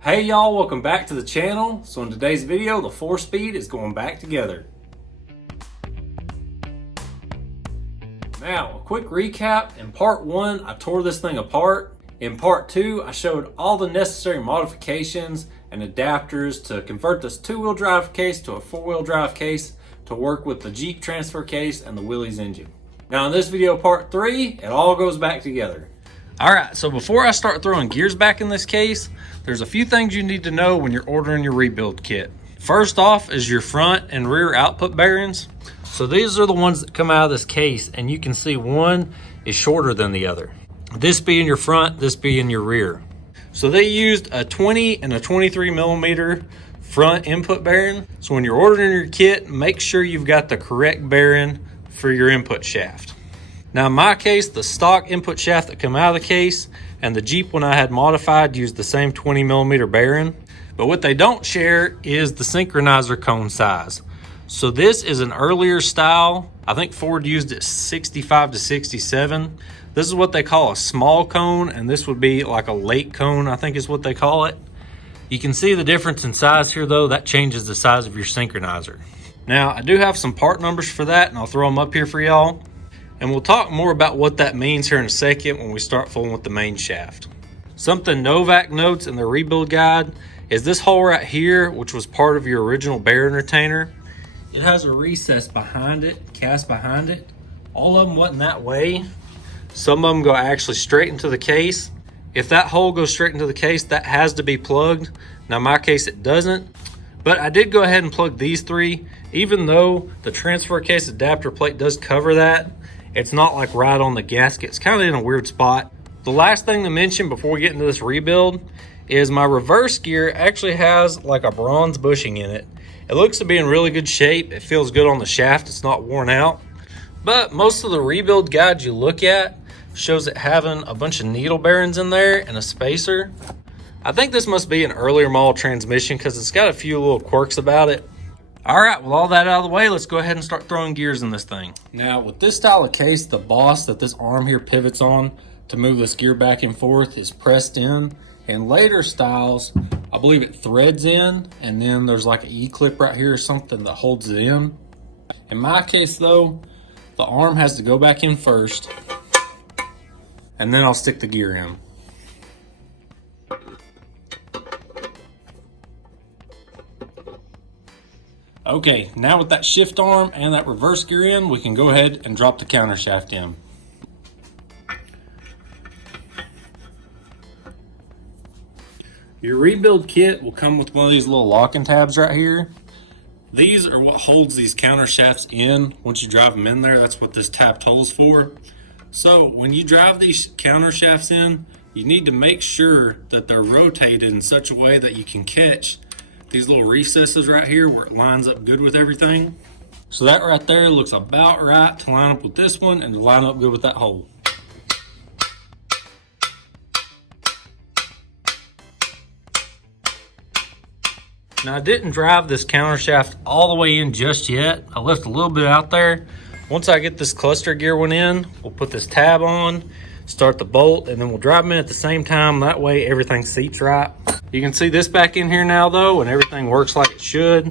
Hey y'all, welcome back to the channel. So in today's video, the 4-speed is going back together. Now, a quick recap. In part 1, I tore this thing apart. In part 2, I showed all the necessary modifications and adapters to convert this 2-wheel drive case to a 4-wheel drive case to work with the Jeep transfer case and the Willys engine. Now in this video, part 3, it all goes back together. Alright, so before I start throwing gears back in this case, there's a few things you need to know when you're ordering your rebuild kit. First off is your front and rear output bearings. So these are the ones that come out of this case, and you can see one is shorter than the other. This being your front, this being your rear. So they used a 20 and a 23 millimeter front input bearing. So when you're ordering your kit, make sure you've got the correct bearing for your input shaft. Now in my case, the stock input shaft that come out of the case and the Jeep one I had modified used the same 20 millimeter bearing. But what they don't share is the synchronizer cone size. So this is an earlier style. I think Ford used it 65 to 67. This is what they call a small cone, and this would be like a late cone, I think is what they call it. You can see the difference in size here though. That changes the size of your synchronizer. Now I do have some part numbers for that, and I'll throw them up here for y'all. And we'll talk more about what that means here in a second when we start fooling with the main shaft. Something Novak notes in the rebuild guide is this hole right here, which was part of your original bearing retainer. It has a recess behind it, cast behind it. All of them wasn't that way. Some of them go actually straight into the case. If that hole goes straight into the case, that has to be plugged. Now in my case, it doesn't. But I did go ahead and plug these three, even though the transfer case adapter plate does cover that. It's not like right on the gasket. It's kind of in a weird spot. The last thing to mention before we get into this rebuild is my reverse gear actually has like a bronze bushing in it. It looks to be in really good shape. It feels good on the shaft. It's not worn out. But most of the rebuild guides you look at shows it having a bunch of needle bearings in there and a spacer. I think this must be an earlier model transmission because it's got a few little quirks about it. All right, with all that out of the way, let's go ahead and start throwing gears in this thing. Now, with this style of case, the boss that this arm here pivots on to move this gear back and forth is pressed in. In later styles, I believe it threads in, and then there's like an E-clip right here or something that holds it in. In my case, though, the arm has to go back in first, and then I'll stick the gear in. Okay, now with that shift arm and that reverse gear in, we can go ahead and drop the counter shaft in. Your rebuild kit will come with one of these little locking tabs right here. These are what holds these counter shafts in. Once you drive them in there, that's what this tab holds for. So when you drive these counter shafts in, you need to make sure that they're rotated in such a way that you can catch these little recesses right here where it lines up good with everything. So that right there looks about right to line up with this one and to line up good with that hole. Now I didn't drive this counter shaft all the way in just yet. I left a little bit out there. Once I get this cluster gear one in, we'll put this tab on, start the bolt, and then we'll drive them in at the same time. That way everything seats right. You can see this back in here now though, and everything works like it should.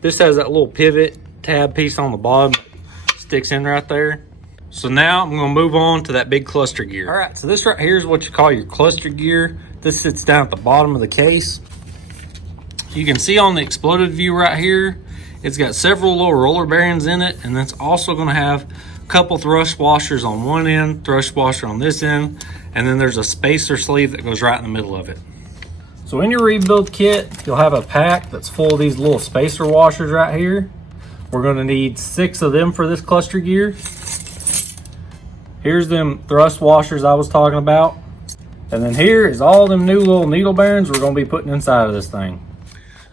This has that little pivot tab piece on the bottom that sticks in right there. So now I'm gonna move on to that big cluster gear. All right, so this right here is what you call your cluster gear. This sits down at the bottom of the case. You can see on the exploded view right here, it's got several little roller bearings in it, and it's also gonna have a couple thrust washers on one end, thrust washer on this end, and then there's a spacer sleeve that goes right in the middle of it. So in your rebuild kit, you'll have a pack that's full of these little spacer washers right here. We're gonna need 6 of them for this cluster gear. Here's them thrust washers I was talking about. And then here is all them new little needle bearings we're gonna be putting inside of this thing.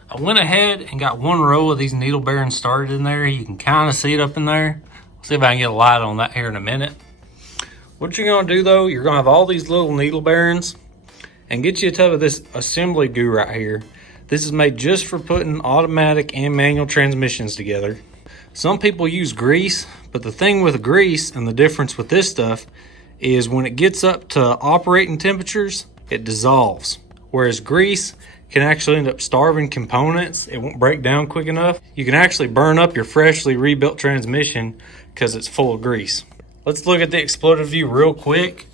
I went ahead and got one row of these needle bearings started in there. You can kind of see it up in there. I'll see if I can get a light on that here in a minute. What you're gonna do though, you're gonna have all these little needle bearings and get you a tub of this assembly goo right here. This is made just for putting automatic and manual transmissions together. Some people use grease, but the thing with grease and the difference with this stuff is when it gets up to operating temperatures, it dissolves. whereas grease can actually end up starving components. It won't break down quick enough. You can actually burn up your freshly rebuilt transmission because it's full of grease. Let's look at the exploded view real quick.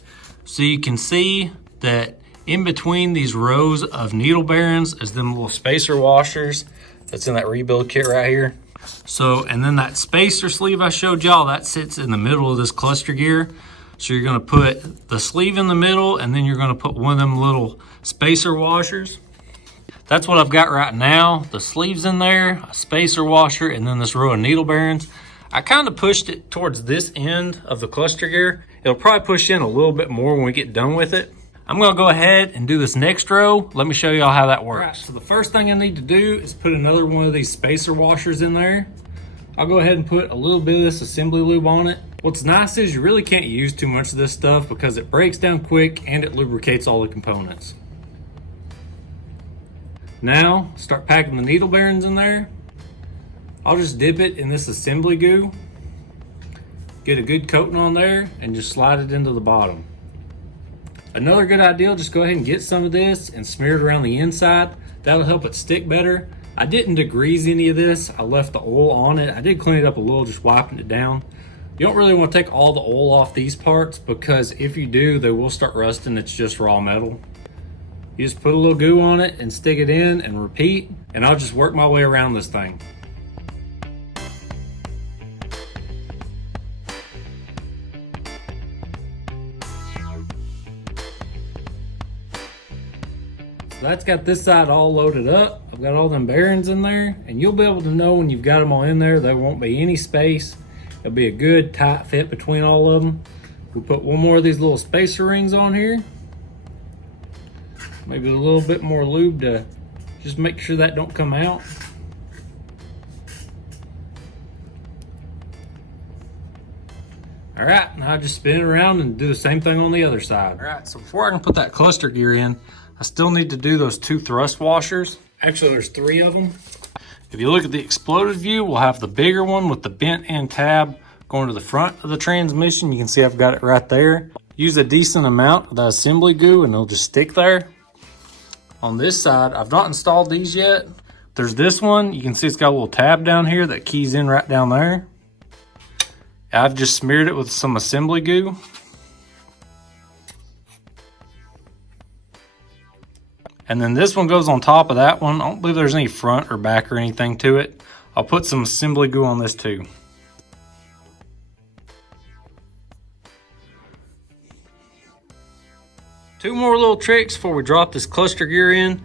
So you can see that in between these rows of needle bearings is them little spacer washers that's in that rebuild kit right here. So, and then that spacer sleeve I showed y'all, that sits in the middle of this cluster gear. So you're gonna put the sleeve in the middle, and then you're gonna put one of them little spacer washers. That's what I've got right now. The sleeve's in there, a spacer washer, and then this row of needle bearings. I kind of pushed it towards this end of the cluster gear. It'll probably push in a little bit more when we get done with it. I'm gonna go ahead and do this next row. Let me show y'all how that works. All right, so the first thing I need to do is put another one of these spacer washers in there. I'll go ahead and put a little bit of this assembly lube on it. What's nice is you really can't use too much of this stuff because it breaks down quick and it lubricates all the components. Now, start packing the needle bearings in there. I'll just dip it in this assembly goo, get a good coating on there, and just slide it into the bottom. Another good idea, just go ahead and get some of this and smear it around the inside. That'll help it stick better. I didn't degrease any of this. I left the oil on it. I did clean it up a little, just wiping it down. You don't really want to take all the oil off these parts because if you do, they will start rusting. It's just raw metal. You just put a little goo on it and stick it in and repeat, and I'll just work my way around this thing. So that's got this side all loaded up. I've got all them bearings in there, and you'll be able to know when you've got them all in there, there won't be any space. It'll be a good tight fit between all of them. We'll put one more of these little spacer rings on here. Maybe a little bit more lube to just make sure that don't come out. All right, now just spin it around and do the same thing on the other side. All right, so before I can put that cluster gear in, I still need to do those 2 thrust washers. Actually, there's 3 of them. If you look at the exploded view, we'll have the bigger one with the bent end tab going to the front of the transmission. You can see I've got it right there. Use a decent amount of the assembly goo and it'll just stick there. On this side, I've not installed these yet. There's this one. You can see it's got a little tab down here that keys in right down there. I've just smeared it with some assembly goo. And then this one goes on top of that one. I don't believe there's any front or back or anything to it. I'll put some assembly goo on this too. Two more little tricks before we drop this cluster gear in,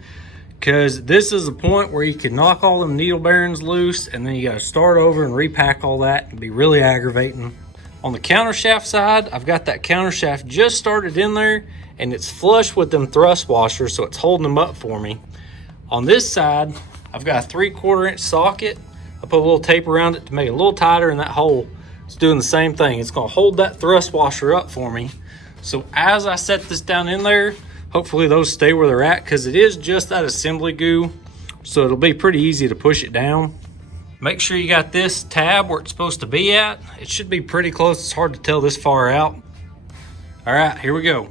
because this is the point where you can knock all them needle bearings loose and then you gotta start over and repack all that. It'd be really aggravating. On the countershaft side, I've got that countershaft just started in there and it's flush with them thrust washers, so it's holding them up for me. On this side, I've got a 3/4 inch socket. I put a little tape around it to make it a little tighter, and that hole is doing the same thing. It's gonna hold that thrust washer up for me. So as I set this down in there, hopefully those stay where they're at, because it is just that assembly goo, so it'll be pretty easy to push it down. Make sure you got this tab where it's supposed to be at. It should be pretty close. It's hard to tell this far out. All right, here we go.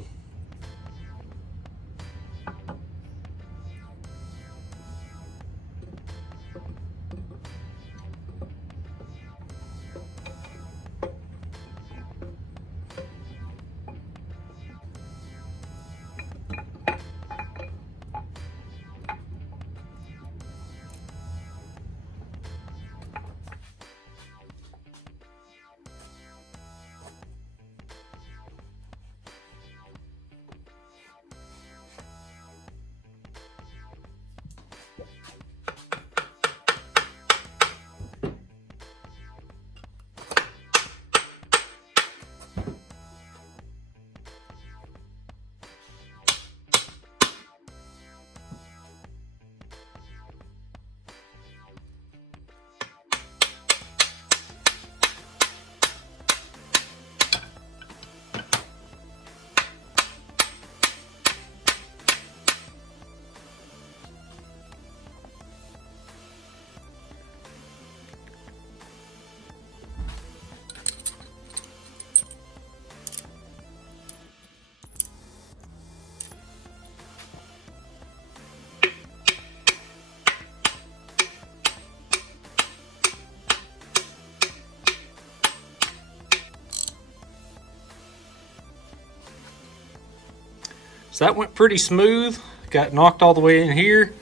So that went pretty smooth. Got knocked all the way in here.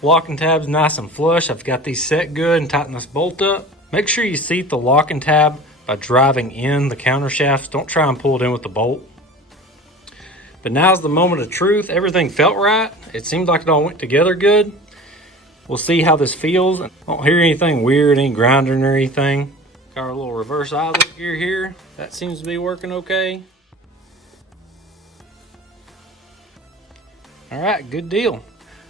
Locking tab's nice and flush. I've got these set good and tighten this bolt up. Make sure you seat the locking tab by driving in the counter shafts. Don't try and pull it in with the bolt. But now's the moment of truth. Everything felt right. It seemed like it all went together good. We'll see how this feels. I don't hear anything weird, any grinding or anything. Got our little reverse idler gear here. That seems to be working okay. All right, good deal.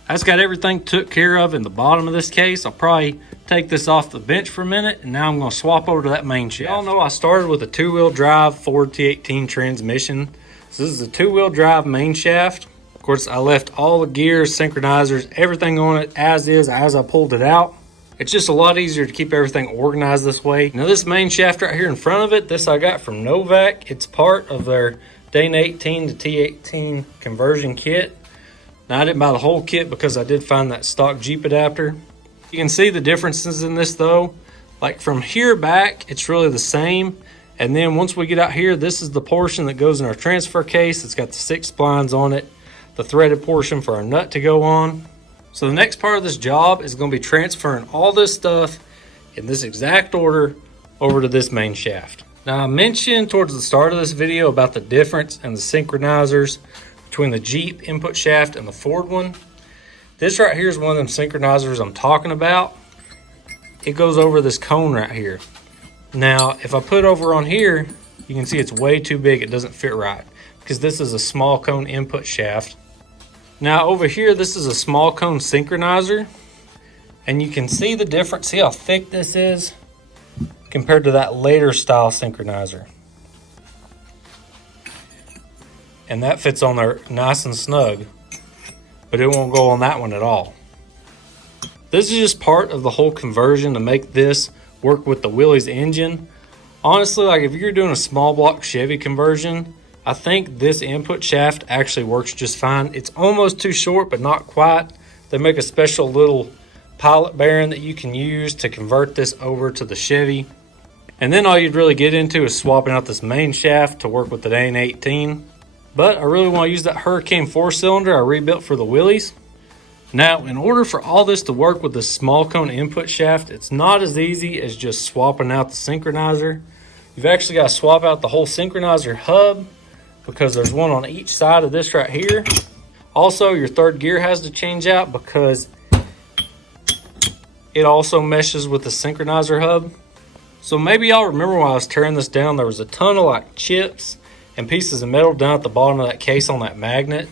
That's got everything took care of in the bottom of this case. I'll probably take this off the bench for a minute, and now I'm going to swap over to that main shaft. Y'all know I started with a two-wheel drive Ford T18 transmission. So this is a two-wheel drive main shaft. Of course, I left all the gears, synchronizers, everything on it as is as I pulled it out. It's just a lot easier to keep everything organized this way. Now this main shaft right here in front of it, this I got from Novak. It's part of their Dane 18 to T18 conversion kit. Now I didn't buy the whole kit because I did find that stock Jeep adapter. You can see the differences in this though. Like from here back, it's really the same. And then once we get out here, this is the portion that goes in our transfer case. It's got the 6 splines on it, the threaded portion for our nut to go on. So the next part of this job is going to be transferring all this stuff in this exact order over to this main shaft. Now I mentioned towards the start of this video about the difference in the synchronizers between the Jeep input shaft and the Ford one. This right here is one of them synchronizers I'm talking about. It goes over this cone right here. Now, if I put it over on here, you can see it's way too big. It doesn't fit right because this is a small cone input shaft. Now over here, this is a small cone synchronizer, and you can see the difference. See how thick this is compared to that later style synchronizer. And that fits on there nice and snug, but it won't go on that one at all. This is just part of the whole conversion to make this work with the Willys engine. Honestly, like if you're doing a small block Chevy conversion, I think this input shaft actually works just fine. It's almost too short, but not quite. They make a special little pilot bearing that you can use to convert this over to the Chevy. And then all you'd really get into is swapping out this main shaft to work with the Dane 18. But I really want to use that Hurricane 4-cylinder I rebuilt for the Willys. Now, in order for all this to work with the small cone input shaft, it's not as easy as just swapping out the synchronizer. You've actually got to swap out the whole Synchronizer hub because there's one on each side of this right here. Also, your third gear has to change out because it also meshes with the Synchronizer hub. So maybe y'all remember when I was tearing this down, there was a ton of like chips and pieces of metal down at the bottom of that case on that magnet.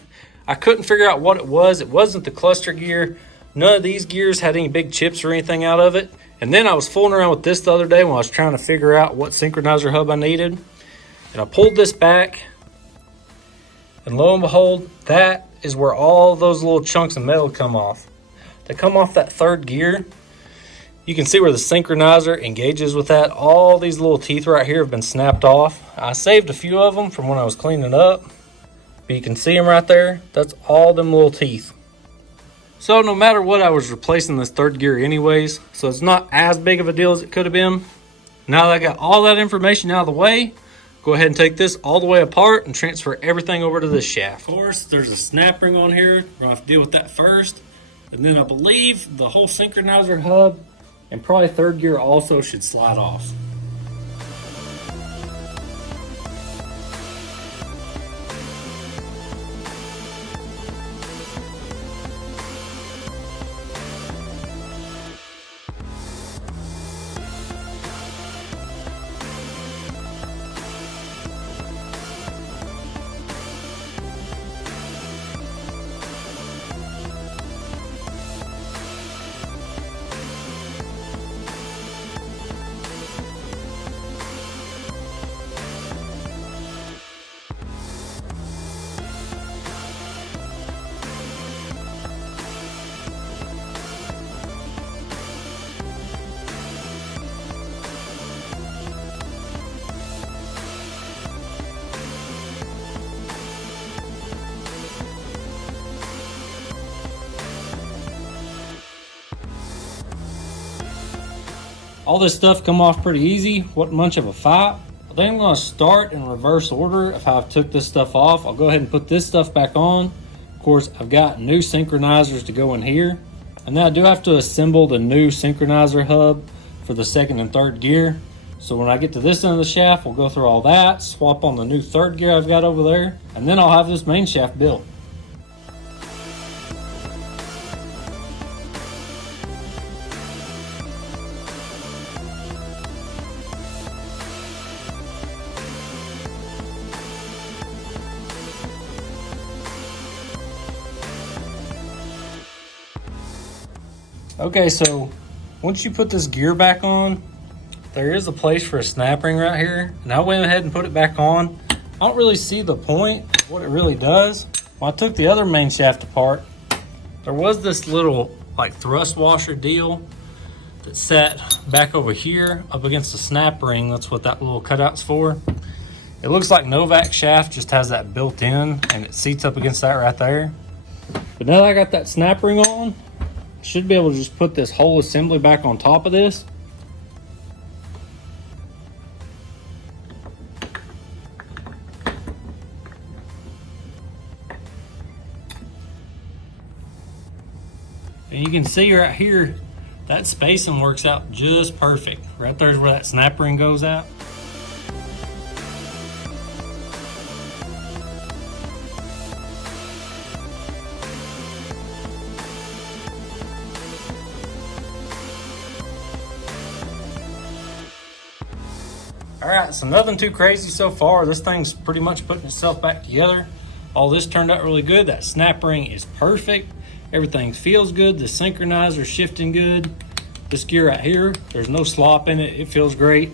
I couldn't figure out what it was. It wasn't the cluster gear. None of these gears had any big chips or anything out of it. And then I was fooling around with this the other day when I was trying to figure out what synchronizer hub I needed. And I pulled this back, and lo and behold, that is where all those little chunks of metal come off. They come off that third gear. You can see where the synchronizer engages with that. All these little teeth right here have been snapped off. I saved a few of them from when I was cleaning up, but you can see them right there. That's all them little teeth. So no matter what, I was replacing this third gear anyways, so it's not as big of a deal as it could have been. Now that I got all that information out of the way, go ahead and take this all the way apart and transfer everything over to this shaft. Of course, there's a snap ring on here. We're gonna have to deal with that first. And then I believe the whole synchronizer hub and probably third gear also should slide off. All this stuff come off pretty easy. Wasn't much of a fight. think I'm going to start in reverse order of how I took this stuff off. I'll go ahead and put this stuff back on. Of course, I've got new synchronizers to go in here. And then I do have to assemble the new synchronizer hub for the second and third gear. So when I get to this end of the shaft, we'll go through all that, swap on the new third gear I've got over there, and then I'll have this main shaft built. Okay, so once you put this gear back on, there is a place for a snap ring right here, and I went ahead and put it back on. I don't really see the point of what it really does. When I took the other main shaft apart, there was this little like thrust washer deal that sat back over here up against the snap ring. That's what that little cutout's for. It looks like Novak shaft just has that built in, and it seats up against that right there. But now that I got that snap ring on, I should be able to just put this whole assembly back on top of this. And you can see right here, that spacing works out just perfect. Right there's where that snap ring goes out. All right, so nothing too crazy so far. This thing's pretty much putting itself back together. All this turned out really good. That snap ring is perfect. Everything feels good. The synchronizer's shifting good. This gear right here, there's no slop in it. It feels great.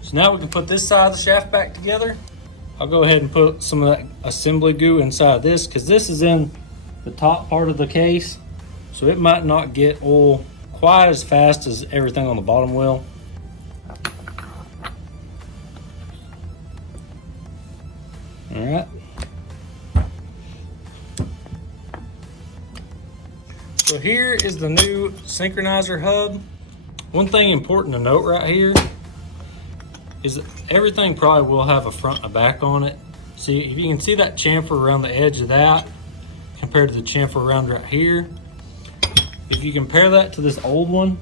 So now we can put this side of the shaft back together. I'll go ahead and put some of that assembly goo inside this because this is in the top part of the case. So it might not get oil quite as fast as everything on the bottom will. All right. So here is the new synchronizer hub. One thing important to note right here is that everything probably will have a front and a back on it. See, if you can see that chamfer around the edge of that compared to the chamfer around right here. If you compare that to this old one,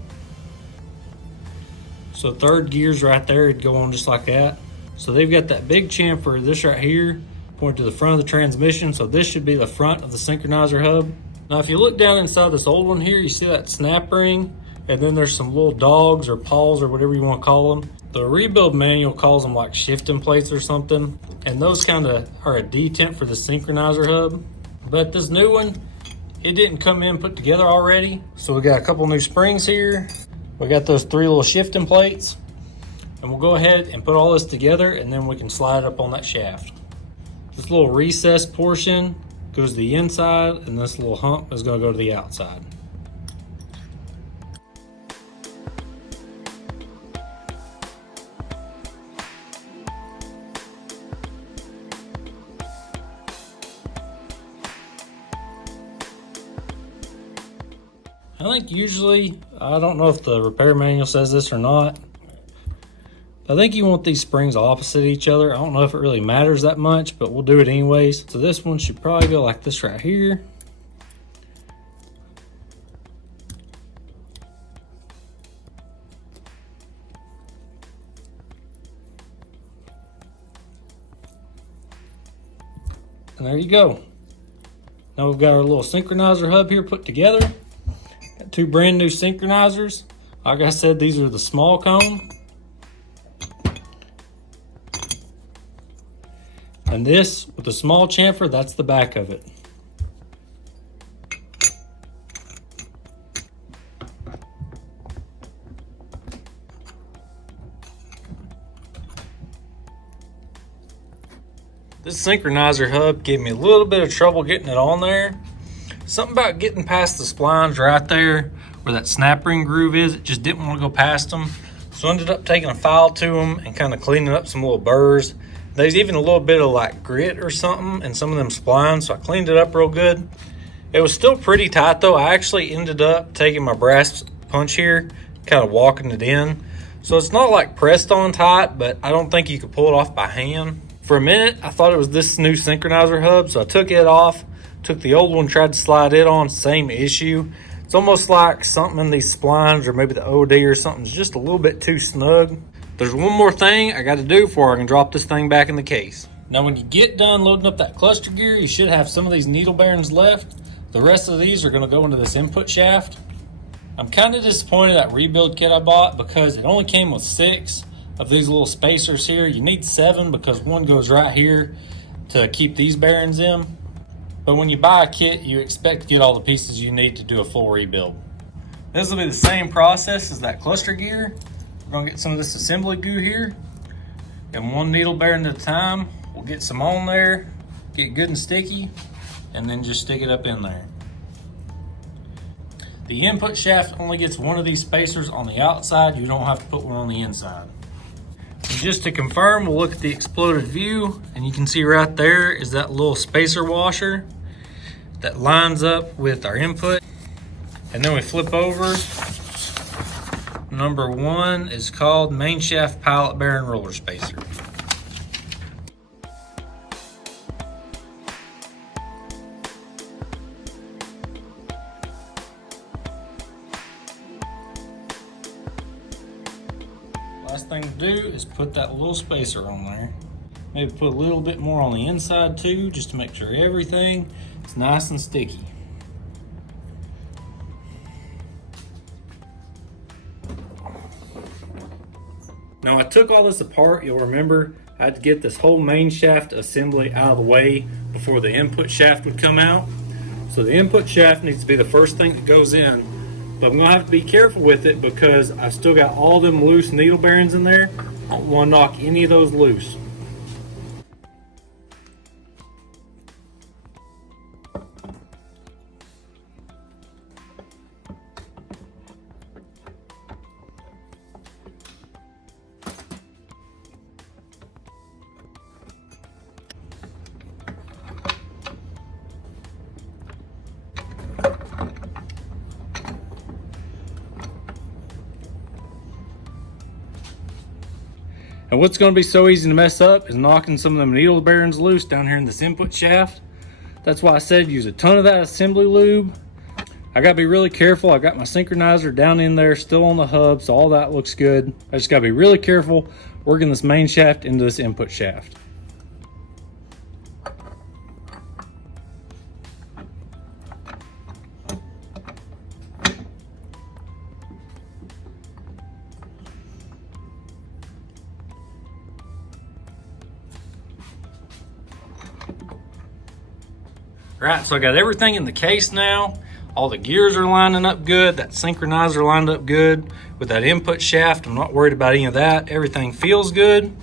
so third gear's right there, it'd go on just like that. So they've got that big chamfer, this right here, pointing to the front of the transmission. So this should be the front of the synchronizer hub. Now, if you look down inside this old one here, you see that snap ring, and then there's some little dogs or paws or whatever you want to call them. The rebuild manual calls them like shifting plates or something, and those kind of are a detent for the synchronizer hub. But this new one, it didn't come in put together already. So we got a couple new springs here. We got those three little shifting plates, and we'll go ahead and put all this together, and then we can slide it up on that shaft. This little recessed portion goes to the inside, and this little hump is going to go to the outside. I think usually, I don't know if the repair manual says this or not, I think you want these springs opposite each other. I don't know if it really matters that much, but we'll do it anyways. So this one should probably go like this right here. And there you go. Now we've got our little synchronizer hub here put together. Got two brand new synchronizers. Like I said, these are the small cone. And this, with the small chamfer, that's the back of it. This synchronizer hub gave me a little bit of trouble getting it on there. Something about getting past the splines right there where that snap ring groove is, it just didn't want to go past them. So I ended up taking a file to them and kind of cleaning up some little burrs. There's even a little bit of like grit or something in some of them splines, so I cleaned it up real good. It was still pretty tight though. I actually ended up taking my brass punch here, kind of walking it in. So it's not like pressed on tight, but I don't think you could pull it off by hand. For a minute, I thought it was this new Synchronizer hub, so I took it off, took the old one, tried to slide it on, same issue. It's almost like something in these splines or maybe the OD or something's just a little bit too snug. There's one more thing I got to do before I can drop this thing back in the case. Now when you get done loading up that cluster gear, you should have some of these needle bearings left. The rest of these are going to go into this input shaft. I'm kind of disappointed that rebuild kit I bought because it only came with 6 of these little spacers here. You need 7 because one goes right here to keep these bearings in. But when you buy a kit, you expect to get all the pieces you need to do a full rebuild. This will be the same process as that cluster gear. We're going to get some of this assembly goo here. And one needle bearing at a time. We'll get some on there, get good and sticky, and then just stick it up in there. The input shaft only gets one of these spacers on the outside. You don't have to put one on the inside. And just to confirm, we'll look at the exploded view, and you can see right there is that little spacer washer that lines up with our input. And then we flip over. Number 1 is called main shaft pilot bearing roller spacer. Last thing to do is put that little spacer on there. Maybe put a little bit more on the inside too, just to make sure everything is nice and sticky. Now I took all this apart. You'll remember I had to get this whole main shaft assembly out of the way before the input shaft would come out. So the input shaft needs to be the first thing that goes in. But I'm gonna have to be careful with it because I still got all them loose needle bearings in there. I don't wanna knock any of those loose. And what's going to be so easy to mess up is knocking some of them needle bearings loose down here in this input shaft. That's why I said use a ton of that assembly lube. I got to be really careful. I got my synchronizer down in there, still on the hub, so all that looks good. I just got to be really careful working this main shaft into this input shaft. Right, so I got everything in the case now. All the gears are lining up good. That synchronizer lined up good. With that input shaft, I'm not worried about any of that. Everything feels good.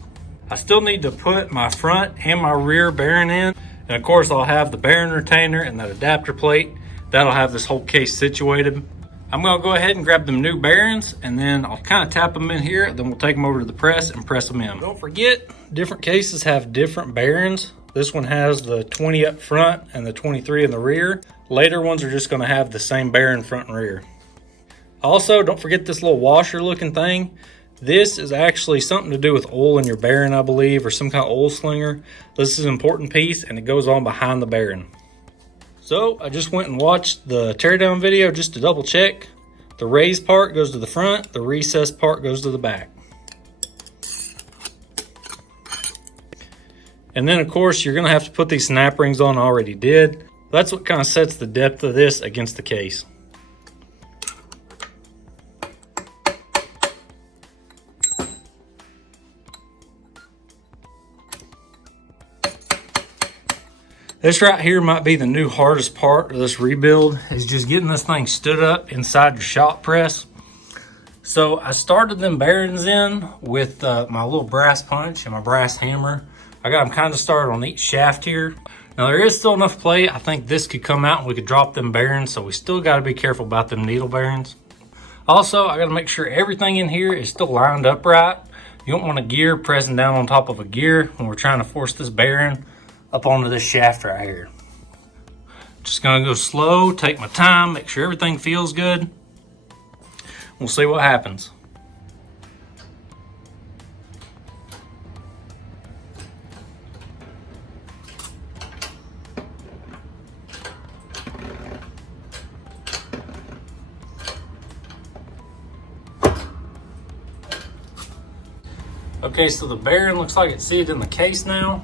I still need to put my front and my rear bearing in. And of course, I'll have the bearing retainer and that adapter plate. That'll have this whole case situated. I'm gonna go ahead and grab them new bearings and then I'll kind of tap them in here. Then we'll take them over to the press and press them in. Don't forget, different cases have different bearings. This one has the 20 up front and the 23 in the rear. Later ones are just gonna have the same bearing front and rear. Also, don't forget this little washer looking thing. This is actually something to do with oil in your bearing, I believe, or some kind of oil slinger. This is an important piece and it goes on behind the bearing. So I just went and watched the teardown video just to double check. The raised part goes to the front, the recessed part goes to the back. And then of course, you're gonna have to put these snap rings on. I already did. That's what kind of sets the depth of this against the case. This right here might be the new hardest part of this rebuild, is just getting this thing stood up inside your shop press. So I started them bearings in with my little brass punch and my brass hammer. I got them kind of started on each shaft here. Now there is still enough play. I think this could come out and we could drop them bearings, so we still got to be careful about them needle bearings. Also, I got to make sure everything in here is still lined up right. You don't want a gear pressing down on top of a gear when we're trying to force this bearing up onto this shaft right here. Just gonna go slow, take my time, make sure everything feels good. We'll see what happens. Okay, so the bearing looks like it's seated in the case now.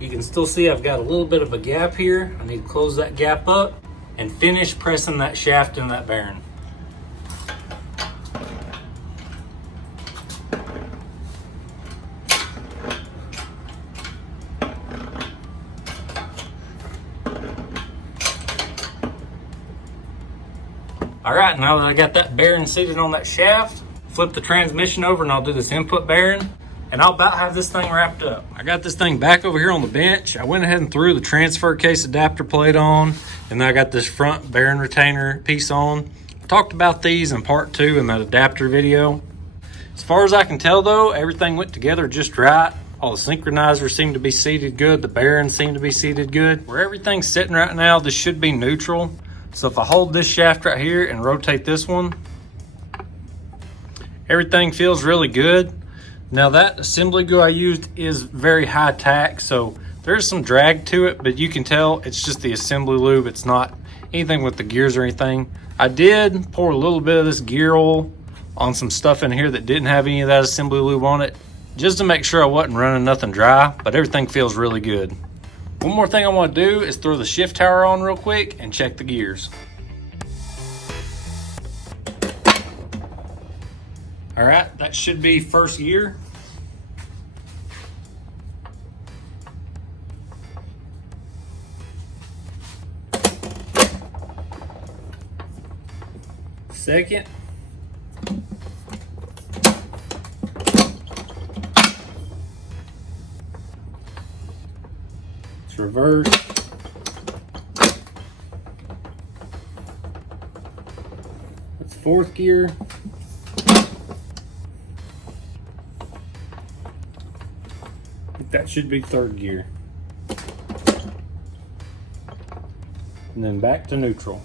You can still see I've got a little bit of a gap here. I need to close that gap up and finish pressing that shaft in that bearing. All right, now that I got that bearing seated on that shaft, flip the transmission over and I'll do this input bearing, and I'll about have this thing wrapped up. I got this thing back over here on the bench. I went ahead and threw the transfer case adapter plate on, and then I got this front bearing retainer piece on. I talked about these in part 2 in that adapter video. As far as I can tell though, everything went together just right. All the synchronizers seem to be seated good. The bearings seem to be seated good. Where everything's sitting right now, this should be neutral. So if I hold this shaft right here and rotate this one, everything feels really good. Now that assembly glue I used is very high tack, so there's some drag to it, but you can tell it's just the assembly lube. It's not anything with the gears or anything. I did pour a little bit of this gear oil on some stuff in here that didn't have any of that assembly lube on it, just to make sure I wasn't running nothing dry, but everything feels really good. One more thing I want to do is throw the shift tower on real quick and check the gears. All right, that should be first gear. Second. It's reverse. That's fourth gear. That should be third gear. And then back to neutral.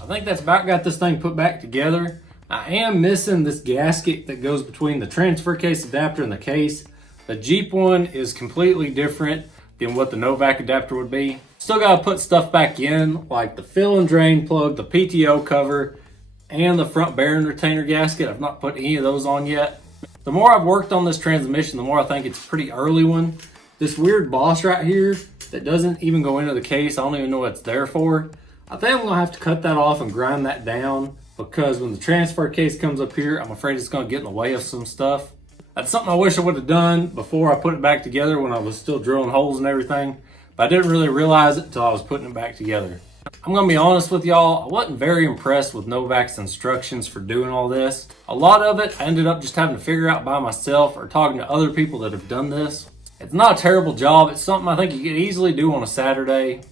I think that's about got this thing put back together. I am missing this gasket that goes between the transfer case adapter and the case. The Jeep one is completely different than what the Novak adapter would be. Still gotta put stuff back in, like the fill and drain plug, the PTO cover, and the front bearing retainer gasket. I've not put any of those on yet. The more I've worked on this transmission, the more I think it's a pretty early one. This weird boss right here that doesn't even go into the case, I don't even know what it's there for. I think I'm gonna have to cut that off and grind that down, because when the transfer case comes up here, I'm afraid it's gonna get in the way of some stuff. That's something I wish I would have done before I put it back together when I was still drilling holes and everything, but I didn't really realize it until I was putting it back together. I'm gonna be honest with y'all, I wasn't very impressed with Novak's instructions for doing all this. A lot of it I ended up just having to figure out by myself or talking to other people that have done this. It's not a terrible job, it's something I think you could easily do on a Saturday.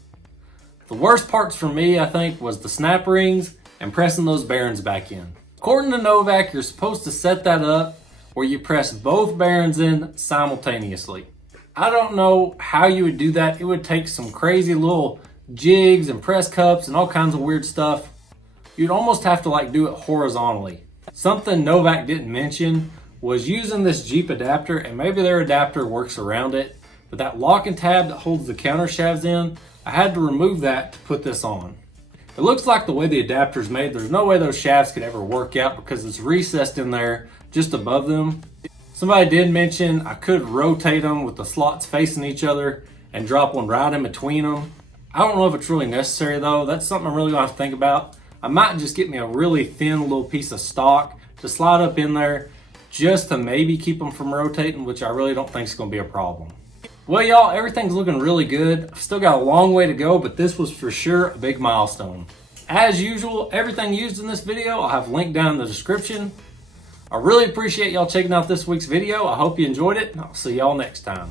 The worst parts for me, I think, was the snap rings and pressing those bearings back in. According to Novak, you're supposed to set that up where you press both bearings in simultaneously. I don't know how you would do that. It would take some crazy little jigs and press cups and all kinds of weird stuff. You'd almost have to like do it horizontally. Something Novak didn't mention was using this Jeep adapter, and maybe their adapter works around it, but that locking tab that holds the counter shafts in, I had to remove that to put this on. It looks like the way the adapter is made, there's no way those shafts could ever work out because it's recessed in there just above them. Somebody did mention I could rotate them with the slots facing each other and drop one right in between them. I don't know if it's really necessary though. That's something I'm really gonna have to think about. I might just get me a really thin little piece of stock to slide up in there just to maybe keep them from rotating, which I really don't think is gonna be a problem. Well, y'all, everything's looking really good. I've still got a long way to go, but this was for sure a big milestone. As usual, everything used in this video I'll have linked down in the description. I really appreciate y'all checking out this week's video. I hope you enjoyed it, and I'll see y'all next time.